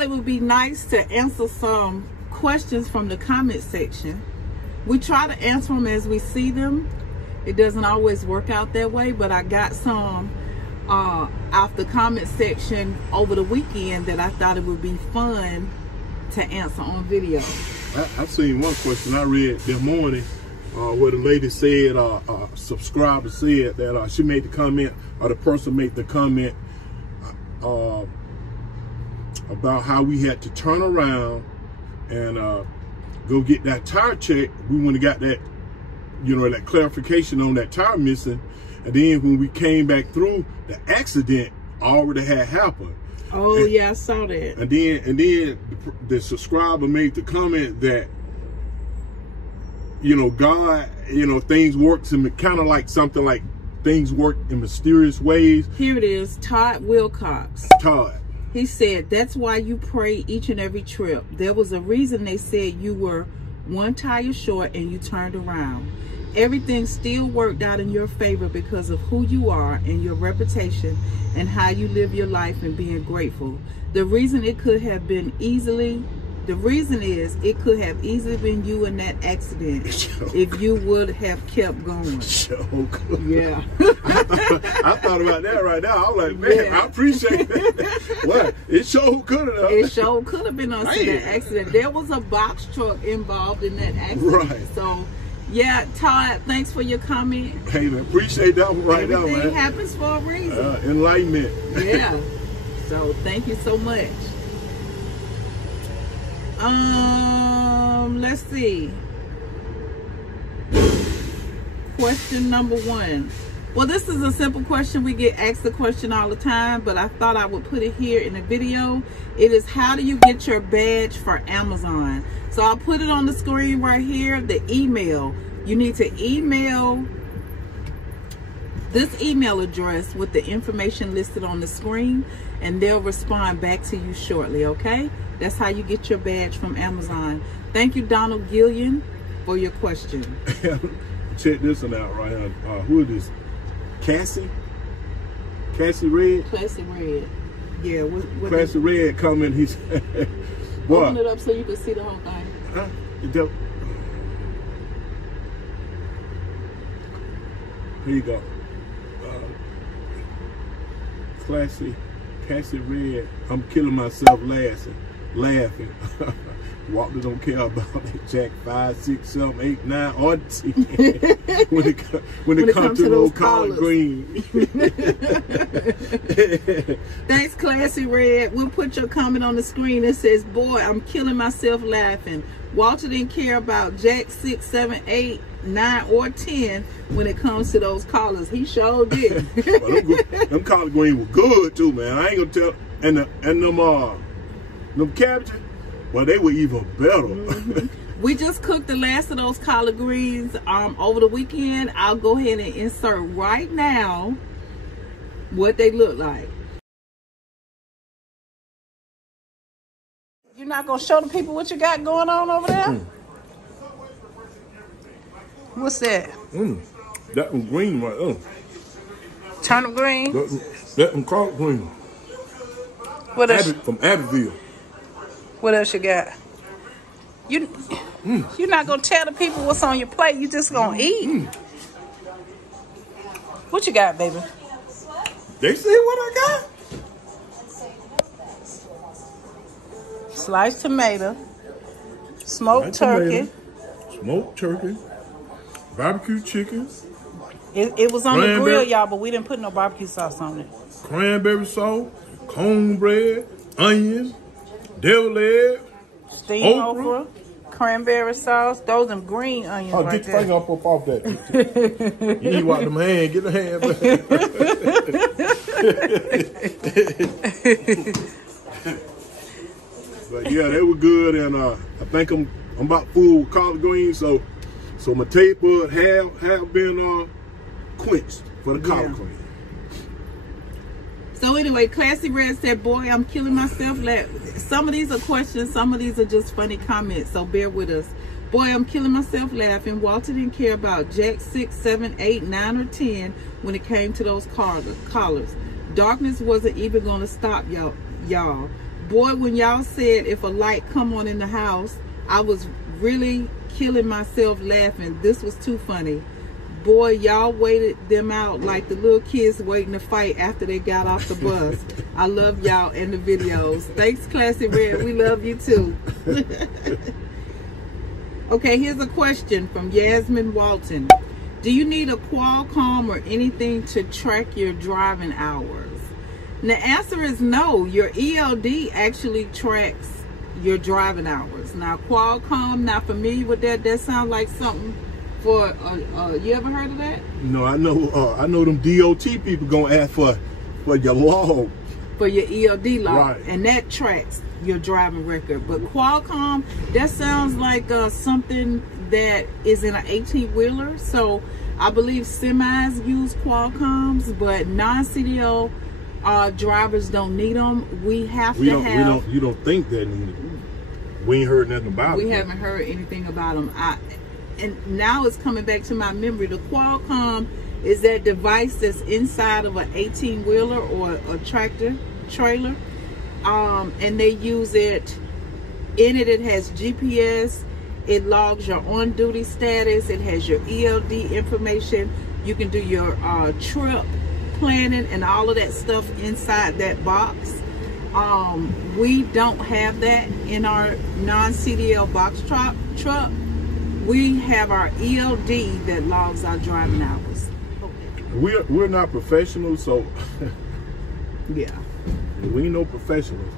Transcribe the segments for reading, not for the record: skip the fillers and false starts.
thought it would be nice to answer some questions from the comment section. We try to answer them as we see them. It doesn't always work out that way, but I got some off the comment section over the weekend that I thought it would be fun to answer on video. I seen one question I read this morning where the lady said, a subscriber said that she made the comment, or the person made the comment about how we had to turn around and go get that tire check. We went and got that, you know, that clarification on that tire missing. And then when we came back through, the accident already had happened. Oh, yeah, I saw that. And then the subscriber made the comment that, you know, God, you know, things work to kind of like something like things work in mysterious ways. Here it is, Todd Wilcox. Todd. He said, that's why you pray each and every trip. There was a reason they said you were one tire short and you turned around. Everything still worked out in your favor because of who you are and your reputation and how you live your life and being grateful. The reason is it could have easily been you in that accident if you would have kept going. Yeah. I thought about that right now. I was like, man, yeah. I appreciate that. What? It sure could have. It sure could have been us in that accident. There was a box truck involved in that accident. Right. So, yeah, Todd, thanks for your comment. Hey, man, appreciate that one right now, man. Everything happens for a reason. Enlightenment. Yeah. So, thank you so much. Let's see. Question number 1. Well, this is a simple question. We get asked the question all the time, but I thought I would put it here in the video. It is, how do you get your badge for Amazon? So I'll put it on the screen right here, the email. You need to email this email address with the information listed on the screen, and they'll respond back to you shortly, okay? That's how you get your badge from Amazon. Thank you, Donald Gillian, for your question. Check this one out right here. Who is this? Cassie? Cassie Red? Classy Red. Yeah. What Classy Red comment. He said, open it up so you can see the whole thing. Huh? Here you go. Cassie Red. I'm killing myself laughing. Walker don't care about that Jack 5, 6, 7, 8, 9, or 10 when it comes to those collard greens. Thanks, Classy Red. We'll put your comment on the screen that says, boy, I'm killing myself laughing. Walter didn't care about Jack 6, 7, 8, 9, or 10 when it comes to those collars. He sure did. Well, them collard greens were good too, man. I ain't gonna tell. And them cabbages, well, they were even better. Mm-hmm. We just cooked the last of those collard greens over the weekend. I'll go ahead and insert right now what they look like. You're not gonna show the people what you got going on over there? What's that? That was green right there. Turnip green? That one collard green. What else? From Abbeville. What else you got? You're not gonna tell the people what's on your plate. You just gonna eat. What you got, baby? They see what I got? Sliced tomato, smoked turkey. Smoked turkey, barbecue chicken. It was on the grill, y'all, but we didn't put no barbecue sauce on it. Cranberry sauce, cornbread, onions, devil egg, steamed okra, cranberry sauce. Those are green onions right there. Get your finger off that. You need to wash them hands. Get the hand back. But yeah, they were good, and I think I'm about full with collard greens, so my taste bud have been quenched for the collard greens. So anyway, Classy Red said, boy, I'm killing myself. Some of these are questions, some of these are just funny comments, so bear with us. Boy, I'm killing myself laughing. Walter didn't care about Jack 6, 7, 8, 9, or 10 when it came to those collars. Darkness wasn't even going to stop y'all. Boy, when y'all said if a light come on in the house, I was really killing myself laughing. This was too funny. Boy, y'all waited them out like the little kids waiting to fight after they got off the bus. I love y'all and the videos. Thanks, Classy Red. We love you too. Okay, here's a question from Yasmin Walton. Do you need a Qualcomm or anything to track your driving hours? And the answer is no. Your ELD actually tracks your driving hours. Now, Qualcomm, not familiar with that. That sounds like something for, you ever heard of that? No, I know them DOT people gonna ask for your log. For your ELD log. Right. And that tracks your driving record. But Qualcomm, that sounds like something that is in an 18-wheeler. So I believe semis use Qualcomms, but non-CDL drivers don't need them. You don't think they need them? We ain't heard nothing about it. We haven't heard anything about them. And now it's coming back to my memory. The Qualcomm is that device that's inside of an 18-wheeler or a tractor trailer, and they use it. In it, it has GPS. It logs your on-duty status. It has your ELD information. You can do your trip planning and all of that stuff inside that box. We don't have that in our non-CDL box truck. We have our ELD that logs our driving hours. Okay. We're not professionals, so yeah, we ain't no professionals.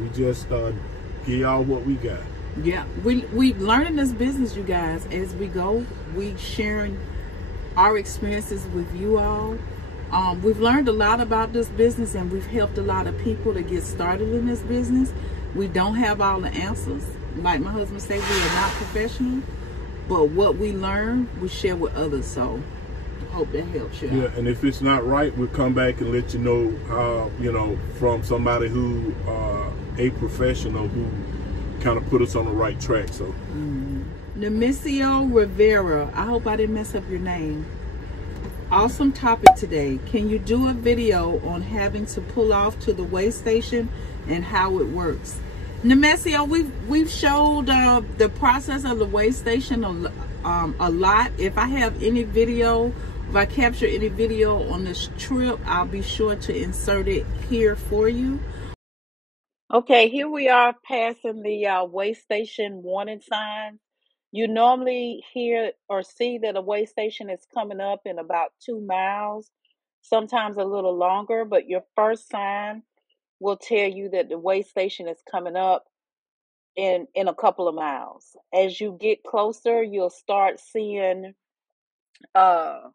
We just give y'all what we got. Yeah, we learning this business, you guys, as we go. We sharing our experiences with you all. We've learned a lot about this business, and we've helped a lot of people to get started in this business. We don't have all the answers. Like my husband said, we are not professional, but what we learn, we share with others. So I hope that helps you. Yeah, and if it's not right, we'll come back and let you know how, from somebody who a professional who kind of put us on the right track. So Nemesio Rivera, I hope I didn't mess up your name. Awesome topic today. Can you do a video on having to pull off to the weigh station and how it works? Nemesio, we've showed the process of the weigh station a lot. If I have any video, if I capture any video on this trip, I'll be sure to insert it here for you. Okay, here we are passing the weigh station warning sign. You normally hear or see that a weigh station is coming up in about 2 miles, sometimes a little longer, but your first sign will tell you that the weigh station is coming up in a couple of miles. As you get closer, you'll start seeing the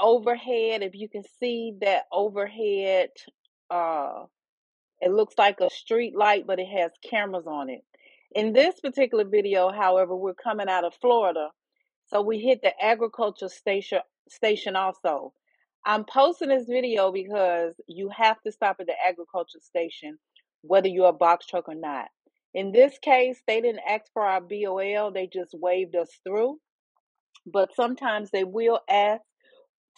overhead. If you can see that overhead, it looks like a street light, but it has cameras on it. In this particular video, however, we're coming out of Florida, so we hit the agriculture station also. I'm posting this video because you have to stop at the agriculture station, whether you're a box truck or not. In this case, they didn't ask for our BOL, they just waved us through. But sometimes they will ask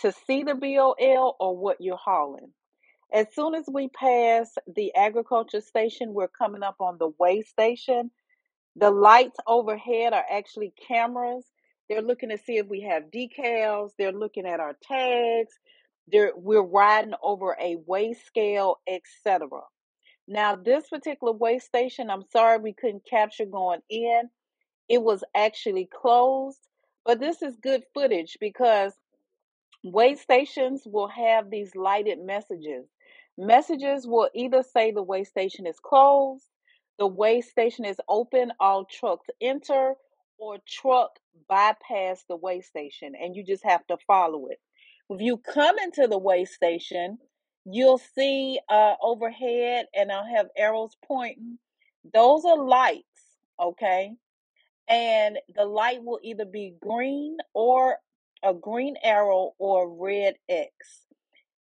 to see the BOL or what you're hauling. As soon as we pass the agriculture station, we're coming up on the weigh station. The lights overhead are actually cameras. They're looking to see if we have decals. They're looking at our tags. We're riding over a weigh scale, etc. Now, this particular weigh station, I'm sorry we couldn't capture going in. It was actually closed. But this is good footage because weigh stations will have these lighted messages. Messages will either say the weigh station is closed, the weigh station is open, all trucks enter, or truck bypass the weigh station, and you just have to follow it. If you come into the weigh station, you'll see overhead, and I'll have arrows pointing. Those are lights, okay? And the light will either be green or a green arrow or a red X.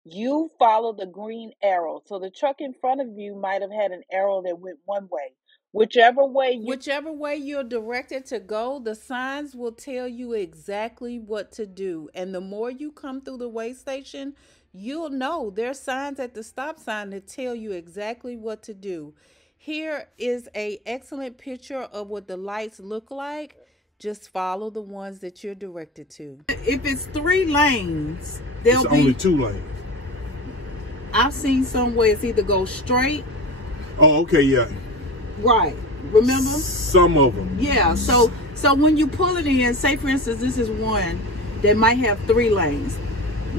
You follow the green arrow. So the truck in front of you might have had an arrow that went one way. Whichever way you're directed to go, the signs will tell you exactly what to do. And the more you come through the weigh station, you'll know there's signs at the stop sign that tell you exactly what to do. Here is an excellent picture of what the lights look like. Just follow the ones that you're directed to. If it's 3 lanes, there'll be only 2 lanes. I've seen some where it's either go straight. Oh, okay, yeah. Right. Remember? Some of them. Yeah. So when you pull it in, say for instance, this is one that might have 3 lanes.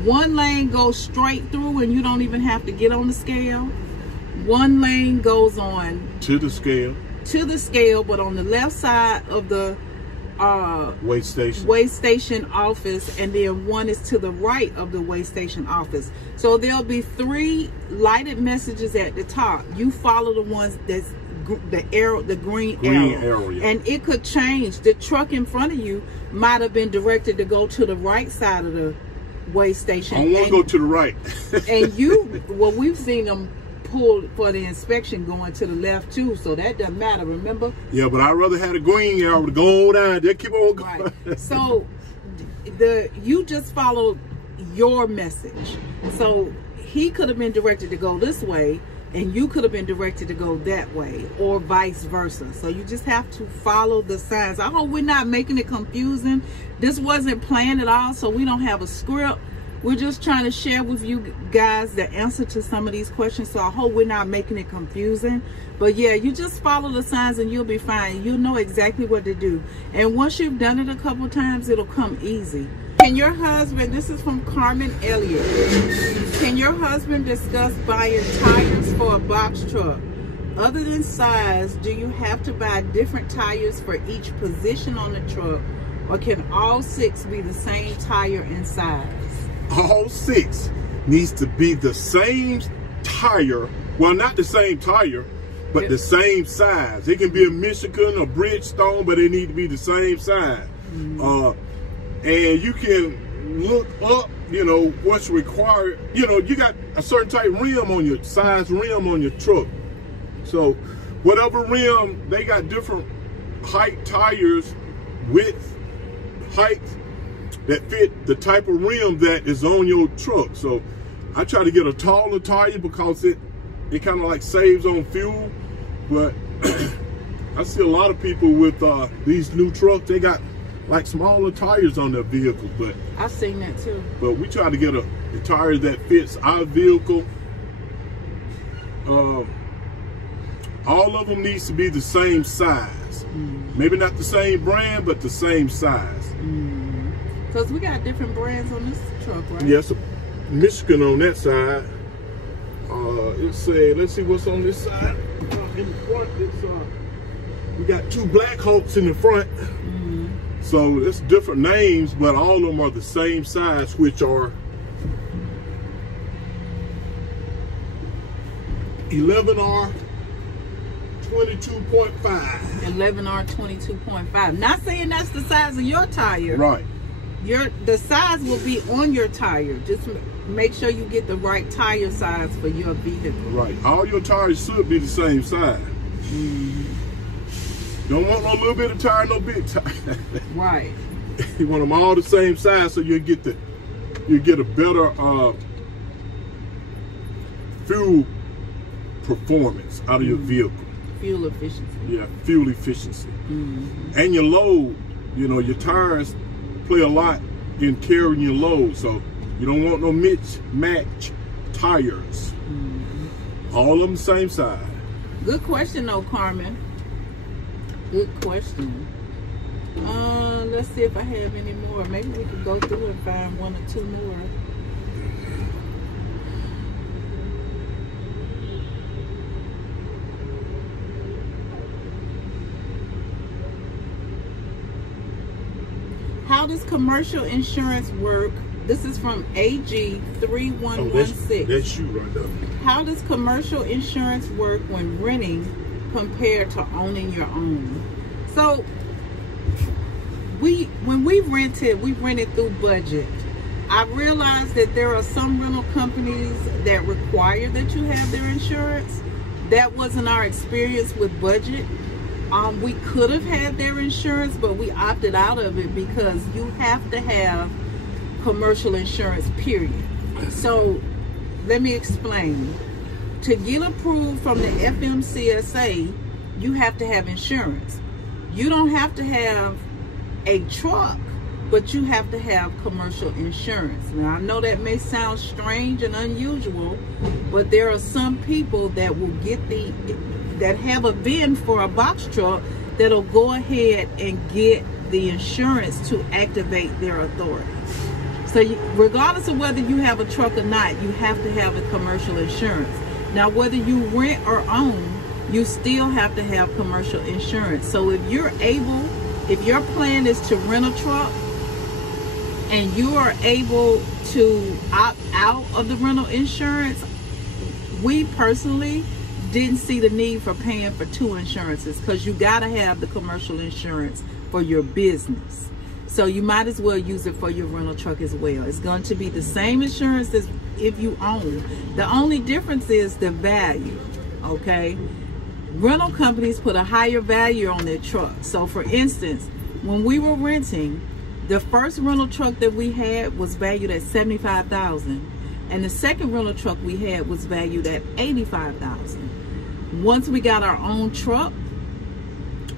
1 lane goes straight through and you don't even have to get on the scale. 1 lane goes on to the scale. But on the left side of the weigh station office, and then 1 is to the right of the weigh station office. So there'll be 3 lighted messages at the top. You follow the ones that's the green arrow. Yeah. And it could change. The truck in front of you might have been directed to go to the right side of the weigh station. I want to go to the right. And we've seen them pulled for the inspection going to the left too, so that doesn't matter, remember? Yeah, but I'd rather have the green arrow to go down. They keep on going. Right. So you just follow your message. So he could have been directed to go this way, and you could have been directed to go that way, or vice versa. So you just have to follow the signs. I hope we're not making it confusing. This wasn't planned at all, so we don't have a script. We're just trying to share with you guys the answer to some of these questions. So I hope we're not making it confusing. But yeah, you just follow the signs and you'll be fine. You'll know exactly what to do. And once you've done it a couple times, it'll come easy. Can your husband, this is from Carmen Elliott, can your husband discuss buying tires for a box truck? Other than size, do you have to buy different tires for each position on the truck? Or can all 6 be the same tire and size? All 6 needs to be the same tire. Well, not the same tire, but the same size. It can be a Michigan or Bridgestone, but it need to be the same size. And you can look up, what's required. You got a certain type rim on your size rim on your truck. So whatever rim, they got different height tires, width, height, that fit the type of rim that is on your truck. So I try to get a taller tire because it kind of like saves on fuel. But I see a lot of people with these new trucks, they got like smaller tires on their vehicle. But I've seen that too. But we try to get a tire that fits our vehicle. All of them needs to be the same size. Maybe not the same brand, but the same size. Because we got different brands on this truck, right? Yes, Michigan on that side. Let's see what's on this side. In the front, we got 2 Black Hawks in the front. So it's different names, but all of them are the same size, which are 11R 22.5. 11R 22.5. Not saying that's the size of your tire. Right. The size will be on your tire. Just make sure you get the right tire size for your vehicle. Right. All your tires should be the same size. Don't want no little bit of tire, no big tire. Right. You want them all the same size, so you get a better fuel performance out of your vehicle. Fuel efficiency. Yeah, fuel efficiency. And your load. Your tires play a lot in carrying your load, so you don't want no mismatch tires. All of them same size. Good question though, Carmen. Good question. Let's see if I have any more. Maybe we could go through and find 1 or 2 more. How does commercial insurance work? This is from AG3116. That's you right there. How does commercial insurance work when renting compared to owning your own? So when we rented through budget. I realized that there are some rental companies that require that you have their insurance. that wasn't our experience with budget. We could have had their insurance, but we opted out of it because you have to have commercial insurance, period. So let me explain. To get approved from the FMCSA, you have to have insurance. You don't have to have a truck, but you have to have commercial insurance. Now, I know that may sound strange and unusual, but there are some people that will get that have a VIN for a box truck that'll go ahead and get the insurance to activate their authority. So regardless of whether you have a truck or not, you have to have a commercial insurance. Now, whether you rent or own, you still have to have commercial insurance. So if you're able, if your plan is to rent a truck and you are able to opt out of the rental insurance, we personally didn't see the need for paying for two insurances, because you got to have the commercial insurance for your business. So you might as well use it for your rental truck as well. It's going to be the same insurance as if you own. The only difference is the value, okay? Rental companies put a higher value on their trucks. So for instance, when we were renting, the first rental truck that we had was valued at $75,000, and the second rental truck we had was valued at $85,000. Once we got our own truck,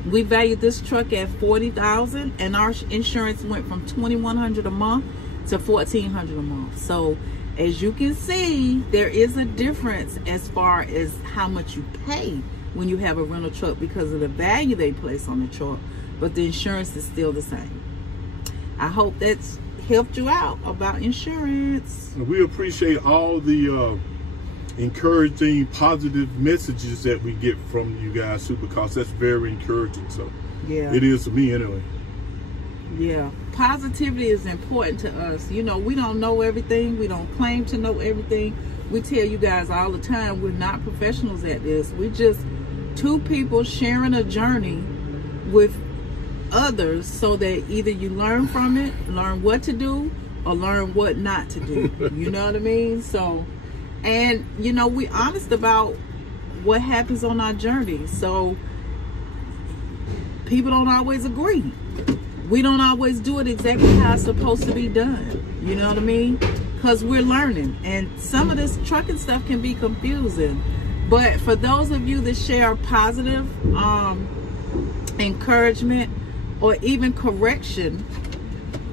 we valued this truck at $40,000, and our insurance went from $2,100 a month to $1,400 a month. So as you can see, there is a difference as far as how much you pay when you have a rental truck because of the value they place on the truck, but the insurance is still the same. I hope that's helped you out about insurance. We appreciate all the encouraging, positive messages that we get from you guys, super, because that's very encouraging. So yeah, it is to me anyway. Yeah, positivity is important to us. You know, we don't know everything. We don't claim to know everything. We tell you guys all the time, we're not professionals at this. We're just two people sharing a journey with others so that either you learn from it, learn what to do, or learn what not to do. You know what I mean? So, and you know, we're honest about what happens on our journey. So people don't always agree. We don't always do it exactly how it's supposed to be done. You know what I mean? Because we're learning, and some of this trucking stuff can be confusing. But for those of you that share positive encouragement or even correction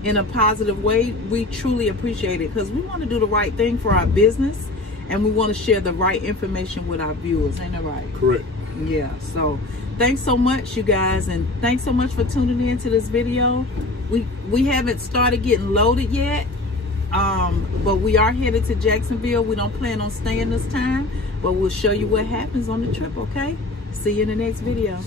in a positive way, we truly appreciate it, because we want to do the right thing for our business, and we want to share the right information with our viewers. Ain't that right? Correct. Yeah. So thanks so much, you guys, and thanks so much for tuning in to this video. We haven't started getting loaded yet, but we are headed to Jacksonville. We don't plan on staying this time, but we'll show you what happens on the trip. Okay, see you in the next video.